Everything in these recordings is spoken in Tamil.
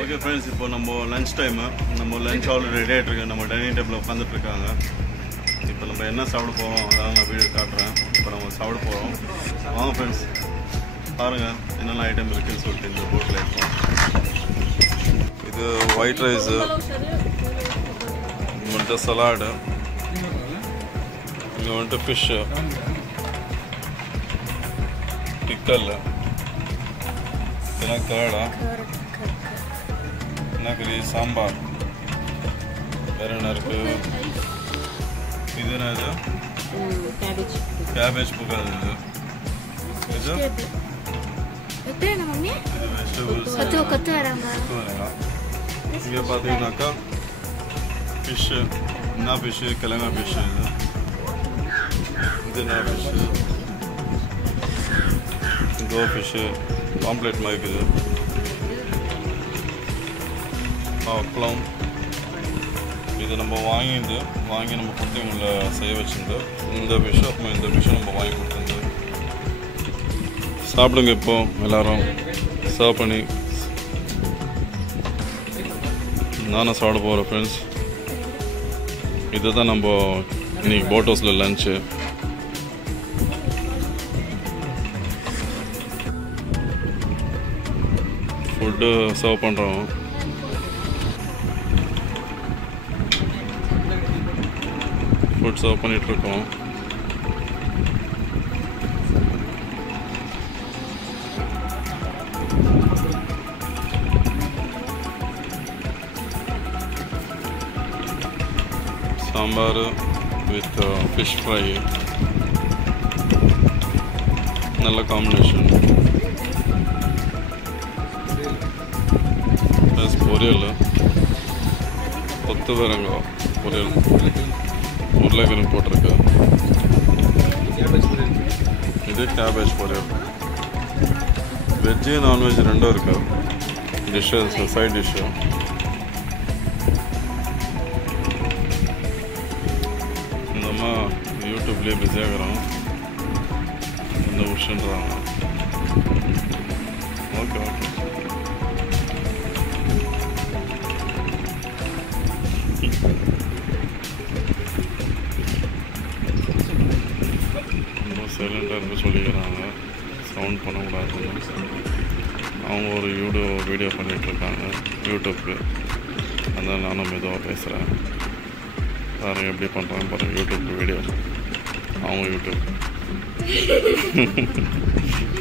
ஓகே ஃப்ரெண்ட்ஸ், இப்போ நம்ம லஞ்ச் டைமு. நம்ம லஞ்ச் ஆல்ரெடி ரெடி ஆகிட்டு இருக்கு. நம்ம டைனிங் டேபிளில் உட்காந்துட்டு இருக்காங்க. இப்போ நம்ம என்ன சாப்பிட போகிறோம் அதான் நான் வீடியோ காட்டுறேன். இப்போ நம்ம சாப்பிட போகிறோம். வாங்க ஃப்ரெண்ட்ஸ், பாருங்கள் என்னென்ன ஐட்டம் இருக்குதுன்னு சொல்லிட்டு இந்த போட்டில் இருக்கோம். இது ஒயிட் ரைஸு, இங்கே வந்துட்டு சலாடு, இங்கே வந்துட்டு ஃபிஷ்ஷு, பிக்கல், இதெல்லாம் கேரடா, என்ன கறி, சாம்பார், வேறு என்ன இருக்குது, இது என்ன, இது கேபேஜ் புகாது, இது வெஜிடபிள்ஸ். இங்கே பார்த்தீங்கன்னாக்கா ஃபிஷ்ஷு, என்ன ஃபிஷ்ஷு, கிழங்கா ஃபிஷ்ஷு, இது என்ன ஃபிஷ்ஷு, கோ ஃபிஷ்ஷு, பாம்ப்ளேட் மாதிரி இருக்குது, அப்பளம். இது நம்ம வாங்கி நம்ம கொடுத்து இவங்களை செய்ய வச்சுருந்து இந்த விஷயம் நம்ம வாங்கி கொடுத்துருந்து சாப்பிடுங்க. இப்போ எல்லோரும் சர்வ் பண்ணி நானும் சாப்பிட போகிறேன் ஃப்ரெண்ட்ஸ். இதுதான் நம்ம இன்னைக்கு போட் ஹவுஸில் லஞ்சு. ஃபுட்டு சர்வ் பண்ணுறோம். ஃபுட் சர்வ் பண்ணிகிட்ருக்கோம். சாம்பார் வித் ஃபிஷ் ஃப்ரை, நல்ல காம்பினேஷன். ப்ளஸ் பொரியல், கொத்தவரங்காய் பொரியல், உருளைக்கிழங்கு போட்டிருக்கு. இது கேபேஜ் பொரியல். வெஜ்ஜு நான்வெஜ் ரெண்டும் இருக்கு. Dishes, side dish. இந்தம்மா யூடியூப்லேயே பிஸியாகிறோம், இந்த விஷயன்றாங்க. Okay okay. சைலண்டாக சொல்லிக்கிறாங்க, சவுண்ட் பண்ணக்கூடாதுன்னு. அவங்க ஒரு வீடியோ பண்ணிகிட்ருக்காங்க யூடியூப்க்கு. அதனால் நானும் மெதுவாக பேசுகிறேன். பாருங்கள் எப்படி பண்ணுறாங்க பாருங்கள் யூடியூப் வீடியோ. அவங்க யூடியூப்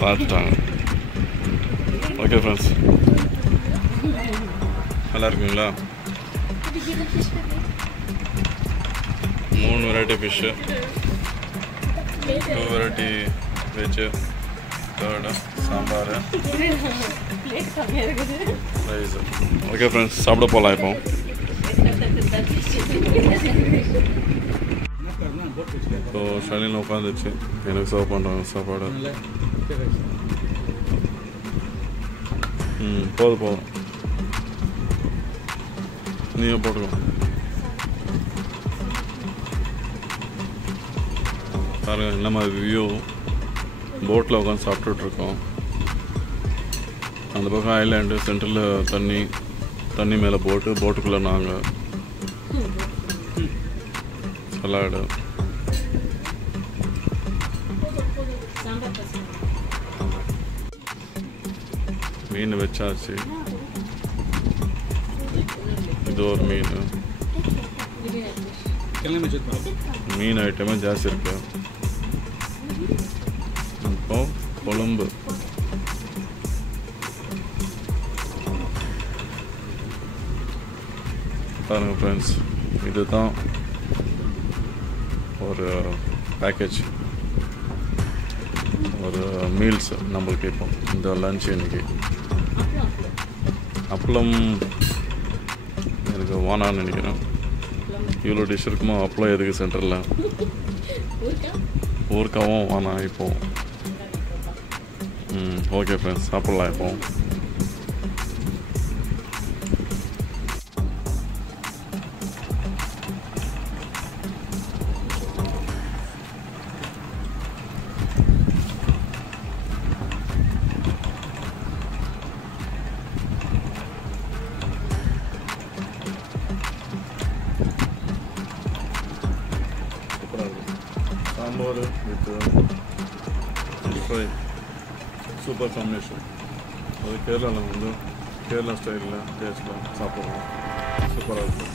பார்த்துட்டாங்க. ஓகே ஃப்ரெண்ட்ஸ், நல்லா இருக்குங்களா? 3 variety fish, 2 variety veg, third sambar, rice. Okay friends, சாப்பிட போகலாம். இப்போ இப்போ ஷனில் உட்காந்துச்சு, எனக்கு சர்வ் பண்ணுறாங்க சாப்பாடு. போதும் நீங்கள் போட்டுக்கோ. பாருங்கள் என்ன மாதிரி வியூ. போட்டில் உட்காந்து சாப்பிட்டுட்ருக்கோம். அந்த பக்கம் ஐலாண்டு, சென்டரில் தண்ணி மேலே போட்டுக்குள்ளே நாங்கள் சலாடு. மீன் வச்சாச்சு. இது ஒரு மீன் ஐட்டமே ஜாஸ்தி இருக்கு. இப்போ கொழம்பு. பாருங்க ஃப்ரெண்ட்ஸ், இதுதான் ஒரு பேக்கேஜ், ஒரு மீல்ஸ் நம்மளுக்கு. இப்போ இந்த லஞ்ச் இன்னைக்கு அப்பளம் எனக்கு வானான்னு நினைக்கிறேன். இவ்வளோ டிஷ் இருக்குமோ அப்பளம் எதுக்கு சென்டரில்? ஊருக்காவும் வானா இப்போ. ஓகே ஃப்ரெண்ட்ஸ், சாப்பிட்லாம் இப்போ. சோறு வித் ஃப்ரை சூப்பர் காம்பினேஷன். அது கேரளாவில் வந்து கேரளா ஸ்டைலில் டேஸ்ட்டில் சாப்பிட்றோம். சூப்பராக இருக்கும்.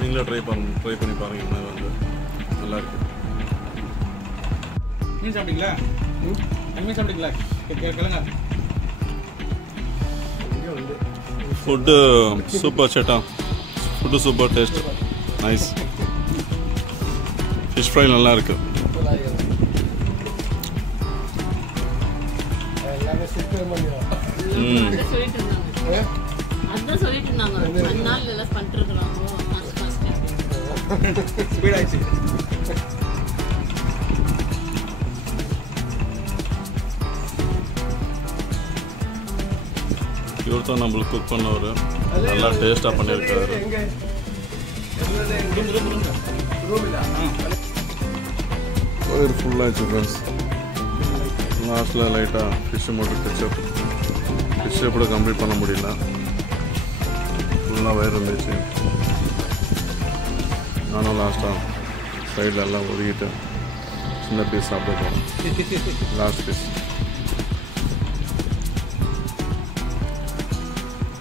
நீங்களே ட்ரை பண்ணி பாருங்கன்னா வந்து நல்லாயிருக்கு. மீன் சாப்பிட்டீங்களா? மீன் சாப்பிட்டீங்களா? கேளுங்க. ஃபுட்டு சூப்பர் சேட்டா. Food super taste nice. Fish fry நல்லா இருக்கு. இவர் தான் நம்மளுக்கு குக் பண்ணவர். நல்லா டேஸ்ட்டாக பண்ணியிருக்காரு. வயிறு ஃபுல்லாகிடுச்சு ஃப்ரெண்ட்ஸ். லாஸ்ட்டில் லைட்டாக ஃபிஷ்ஷு மட்டும் டச்சப். ஃபிஷ்ஷை கூட கம்ப்ளீட் பண்ண முடியல. ஃபுல்லாக வயிறு இருந்துச்சு. நானும் லாஸ்ட்டாக சைடில் எல்லாம் ஒதுக்கிட்டு சின்ன பீஸ் சாப்பிட போகிறோம். Last piece.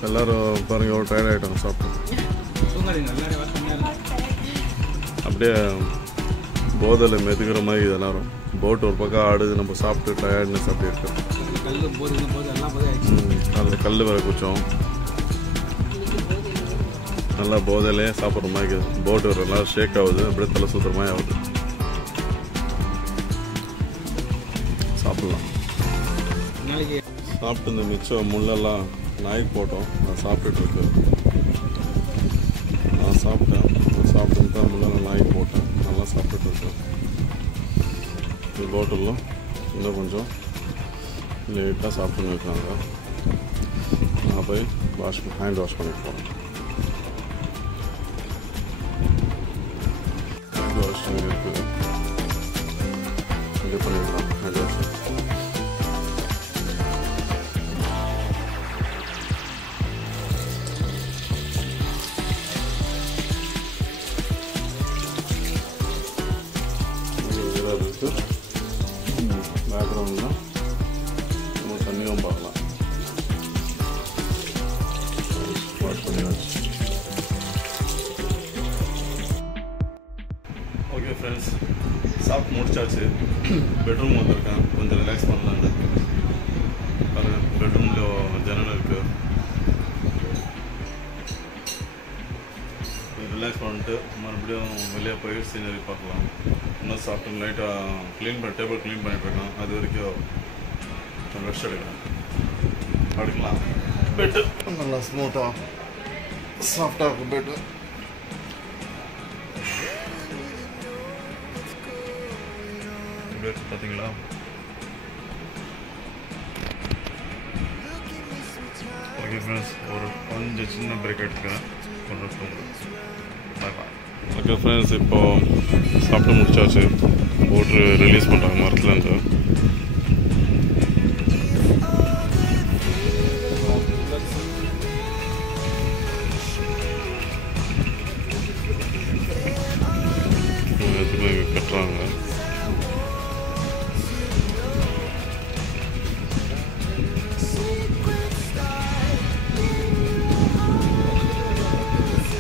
எல்லோரும் பாருங்கள் எவ்வளோ டயர்ட் ஆகிட்டாங்க சாப்பிட்டு. அப்படியே போதையில் மெதுக்கிற மாதிரி இது எல்லாரும். போட் ஒரு பக்கம் ஆடுது, நம்ம சாப்பிட்டு டயர்ட்னஸ் அப்படி இருக்கோம். அதில் கல் வேறு குச்சோம். நல்லா போதையிலே சாப்பிட்ற மாதிரி இருக்குது. போட் ஒரு எல்லாம் ஷேக் ஆகுது, அப்படியே தலை சுற்றுற மாதிரி ஆகுது. சாப்பிட்லாம். சாப்பிட்டு இந்த மிச்சம் முள்ளெல்லாம் நாய்க்கு போட்டோம். நான் சாப்பிட்டுட்டு நான் சாப்பிட்டேன். சாப்பிட்டு தான் முள்ளெல்லாம் நாய்க்கு போட்டேன். நல்லா சாப்பிட்டுட்டு இருக்கேன். இந்த போட்டெல்லாம் இன்னும் கொஞ்சம் லேட்டாக சாப்பிட்டுன்னு இருக்காங்க. நான் போய் ஹேண்ட் வாஷ் பண்ணிட்டு போகிறேன். ஹேண்ட் வாஷ் இருக்குது, இது பண்ணிடலாம். ஹேண்ட் வாஷ் பேக்ரவுண்டில் நம்ம தண்ணியும் பார்க்கலாம். வாஷ் பண்ணியாச்சு. ஓகே ஃப்ரெண்ட்ஸ், சாப்பிட்டு முடிச்சாச்சு. பெட்ரூம் வந்திருக்கேன். கொஞ்சம் ரிலாக்ஸ் பண்ணலான்னு. பாருங்கள், பெட்ரூமில் ஜன்னல் இருக்குது. ரிலாக்ஸ் பண்ணிட்டு மறுபடியும் வெளியே போய் சீனரி பார்க்கலாம். இன்னும் சாப்பிட்டு லைட்டாக டேபிள் க்ளீன் பண்ணிட்டுருக்கேன். அது வரைக்கும் ரெஸ்ட் எடுக்கலாம். படுக்கலாம். பெட்டு நல்லா ஸ்மூத்தாக சாஃப்டாக இருக்கும் பெட்டு. பெட் பார்த்தீங்களா? ஓகே ஃப்ரெண்ட்ஸ், ஒரு கொஞ்சம் சின்ன பிரேக் எடுத்துக்கிறேன். ஓகே ஃப்ரெண்ட்ஸ், இப்போது சாப்பிட்டு முடிச்சாச்சு. போட்டு ரிலீஸ் பண்ணுறாங்க மரத்துலேருந்து. எதுவுமே கட்டுறாங்க.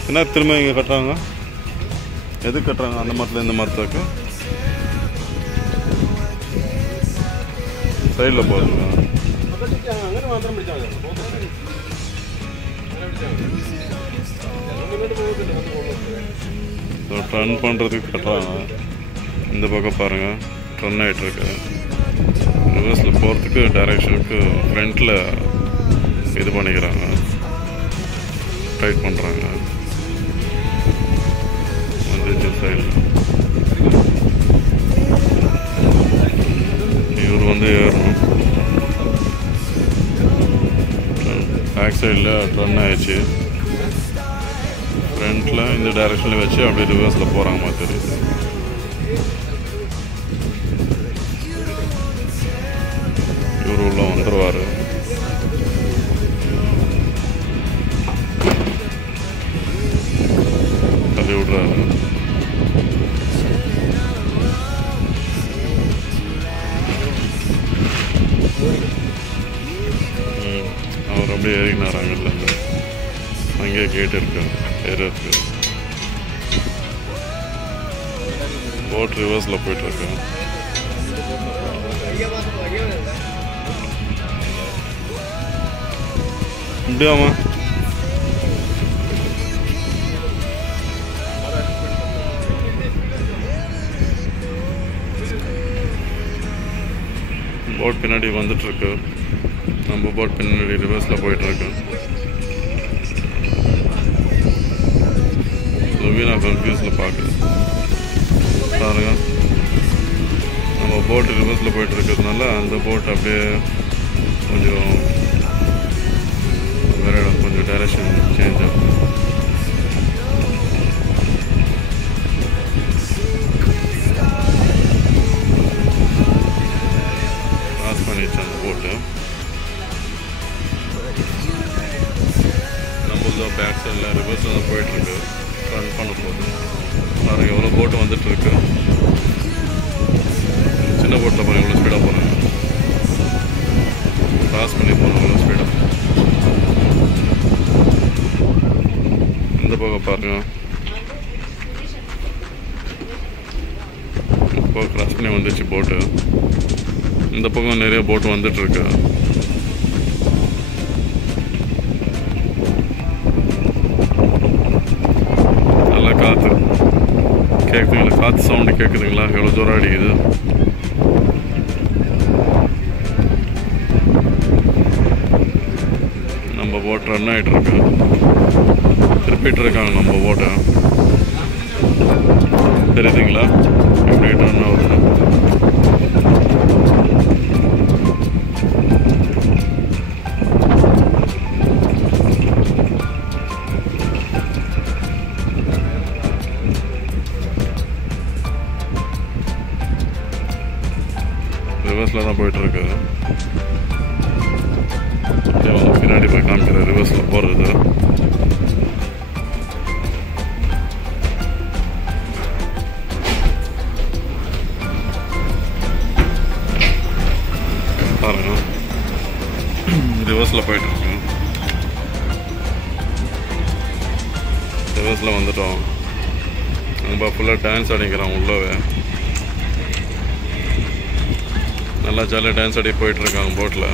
என்ன திரும்ப இங்கே கட்டுறாங்க? எது கட்டுறாங்க? அந்த மரத்தில் இந்த மரத்துக்கு சைடில் போகுதுங்க. டர்ன் பண்ணுறதுக்கு கட்டுறாங்க. இந்த பக்கம் பாருங்கள், டர்ன் ஆகிட்டுருக்கு. ரிவர்ஸில் போகிறதுக்கு டைரெக்ஷனுக்கு ஃப்ரண்ட்டில் இது பண்ணிக்கிறாங்க, டைட் பண்ணுறாங்க. சைடில் இவர் வந்து ஏறணும். பேக் சைடில் டர்ன் ஆகிடுச்சு. ஃப்ரண்ட்டில் இந்த டைரெக்ஷனில் வச்சு அப்படியே ரிவர்ஸில் போகிறாங்க மாதிரி தெரியுது. இவர் உள்ள வந்துடுவார். தள்ளி விடுறாரு. அப்படியே ஏறினார் அங்கேருந்து. அங்கேயே கேட் இருக்கு ஏறதுக்கு. போட் ரிவர்ஸில் போயிட்டுருக்கு. இப்படியாமா போட் பின்னாடி வந்துட்டுருக்கு. நம்ம போட் பின்னாடி ரிவர்ஸில் போயிட்டுருக்கு. லவீனா கன்ஃபியூஸில் பார்க்குது பாருங்க. நம்ம போட் ரிவர்ஸில் போயிட்டு இருக்கிறதுனால அந்த போட் அப்படியே கொஞ்சம் வேற இடம், கொஞ்சம் டைரக்ஷன் சேஞ்ச் ஆகும். கிராஸ் பண்ணிடுச்சு அந்த போட்டு. நம்மள பேக் சைடில் ரிவர்ஸில் தான் போயிட்டுருக்கு. ரன் பண்ண போகுது பாருங்க. எவ்வளோ போட்டு வந்துட்டுருக்கு. சின்ன போட்டில் பாருங்கள் எவ்வளோ ஸ்பீடாக போகிறாங்க. கிராஸ் பண்ணி போகணும் எவ்வளோ ஸ்பீடாக. இந்த பக்கம் பாருங்க. இப்போ கிராஸ் பண்ணி வந்துச்சு போட்டு. இந்த பக்கம் நிறைய போட்டு வந்துட்டுருக்கு. நல்லா காற்று கேட்குதுங்களா? காற்று சவுண்டு கேட்குதுங்களா? எவ்வளோ தூரம் அடிக்குது. நம்ம போட் ரன் ஆகிட்டுருக்கு. திருப்பிட்டு இருக்காங்க நம்ம போட்டை. தெரியுதுங்களா எப்படி ரன் ஆகுது? ரிவர்ஸில் தான் போயிட்டுருக்கு. பின்னாடி போய் காமிக்கிற ரிவர்ஸில் போகிறது. பாருங்க ரிவர்ஸில் போயிட்டுருக்கு. ரிவர்ஸில் வந்துட்டோம். நம்ம ஃபுல்லாக டான்ஸ் ஆடிக்கிறோம் உள்ளவே. நல்லா ஜாலியாக டான்ஸ் ஆடி போயிட்டுருக்காங்க போட்டில்.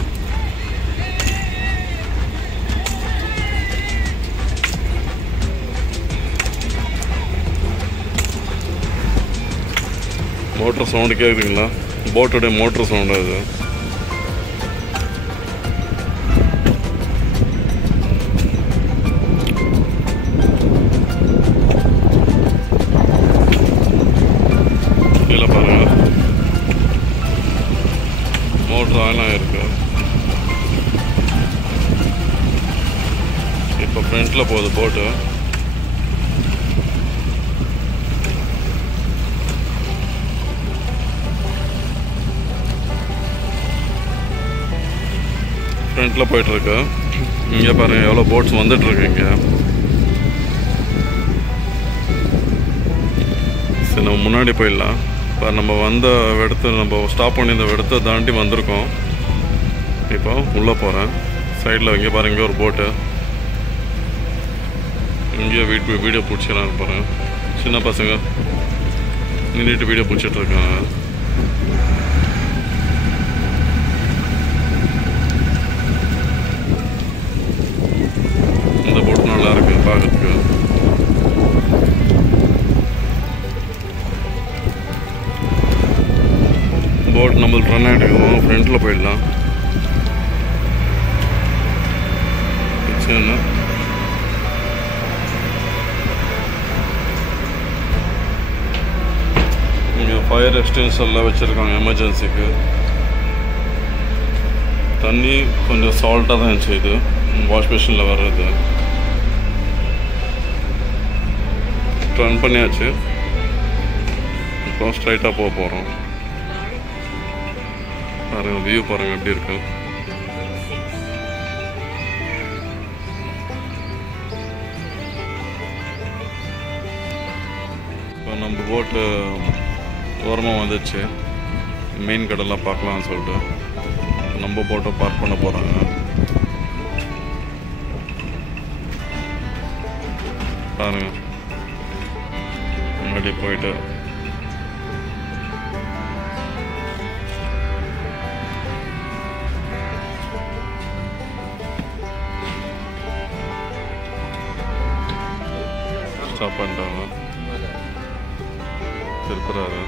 மோட்டர் சவுண்டு கேட்குதுங்களா? போட்டோடைய மோட்டர் சவுண்டு அது. கீழே பாருங்க மோட்டர் ஆன் ஆகிருக்கு. இப்போ ஃப்ரண்ட்டில் போகுது போட்டு. ஃப்ரண்ட்டில் போயிட்டுருக்கு. இங்கே பாருங்கள் எவ்வளோ போட்ஸ் வந்துட்டுருக்கு இங்கே. சரி நம்ம முன்னாடி போயிடலாம். இப்போ நம்ம வந்த இடத்த நம்ம ஸ்டாப் பண்ணி இந்த இடத்த தாண்டி வந்திருக்கோம். இப்போ உள்ளே போகிறேன். சைடில் இங்கே பாருங்கள் இங்கே ஒரு போட்டு. இங்கேயே வீடியோ பிடிச்சிடலாம் பாருங்கள். சின்ன பசங்க நின்றுட்டு வீடியோ பிடிச்சிட்ருக்காங்க. இந்த போட்டு நல்லா இருக்கு பார்க்கறதுக்கு. போட் நம்மளுக்கு ரன் ஆகிட்டு ஃப்ரண்ட்டில் போயிடலாம். என்ன இங்கே ஃபயர் எக்ஸ்டென்ஷன்லாம் வச்சுருக்காங்க எமர்ஜென்சிக்கு. தண்ணி கொஞ்சம் சால்ட்டாக தான் இருந்துச்சு. இது வாஷ் மிஷினில் வர்றது. ரன் பண்ணியாச்சு. இப்போ ஸ்ட்ரைட்டாக போக போகிறோம். பாருங்கள் வியூ பாருங்கள் எப்படி இருக்கு. இப்போ நம்ம போட்டு ஓரமாக வந்துச்சு. மீன் கடலாம் பார்க்கலாம்னு சொல்லிட்டு நம்ம போட்டை பார்க் பண்ண போகிறாங்க. பாருங்க முன்னாடி போயிட்டு ஸ்டாப் பண்ணிட்டாங்க திருப்புறாரு